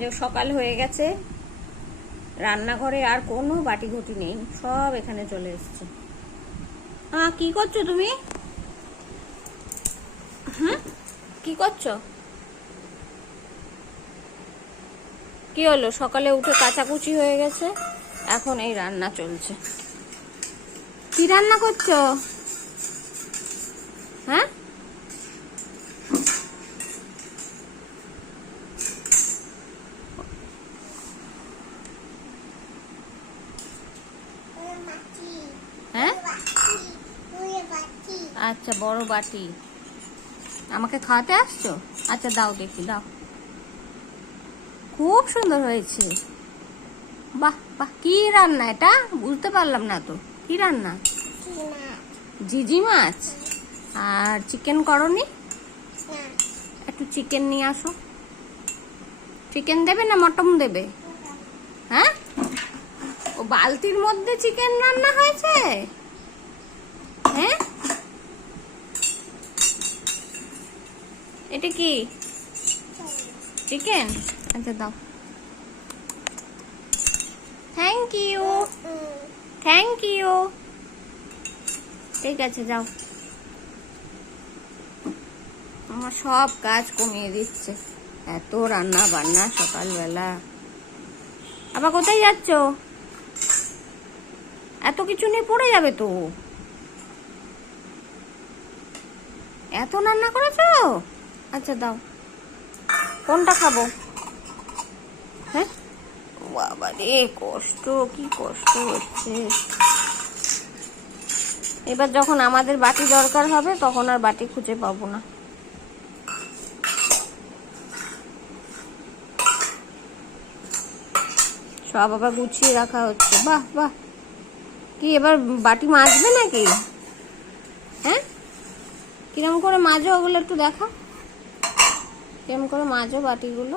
যে সকাল হয়ে গেছে, রান্নাঘরে আর কোনো বাটি ঘটি নেই, সব এখানে চলে এসছে। কি করছো তুমি? কি করছো? কি হলো? সকালে উঠে কাচাকুচি হয়ে গেছে, এখন এই রান্না চলছে। কি রান্না করছো? হ্যাঁ, হ্যাঁ, আচ্ছা, বড় বাটি। আমাকে খাওয়াতে আসছো? আচ্ছা, দাও দেখি, দাও। খুব সুন্দর হয়েছে। বাহ বাহ, কি রান্না এটা? বুঝতে পারলাম না তো, কি রান্না? জিজি মাছ আর চিকেন করনি? একটু চিকেন নিয়ে আসো। চিকেন দেবে না মটন দেবে? হ্যাঁ, ও বালতির মধ্যে চিকেন রান্না হয়েছে? হ্যাঁ, এটা কি চিকেন? আচ্ছা, দাও। Thank you, thank you. ঠিক আছে, যাও। আমার সব কাজ কমিয়ে দিচ্ছে, এত রান্না বান্না সকালবেলা। আবার কোথায় যাচ্ছ? এত কিছু নিয়ে পড়ে যাবে তো। এত রান্না করেছো? আচ্ছা, দাও। কোনটা খাবো? হ্যাঁ, বাবা রে, কষ্ট, কি কষ্ট হচ্ছে। এবার যখন আমাদের বাটি দরকার হবে তখন আর বাটি খুঁজে পাবো না। সব আবার গুছিয়ে রাখা হচ্ছে। বাহ বাহ, কি এবার বাটি মাজবে নাকি? হ্যাঁ, কিরম করে মাজো ওগুলো একটু দেখা, কিরম করে মাজো বাটিগুলো।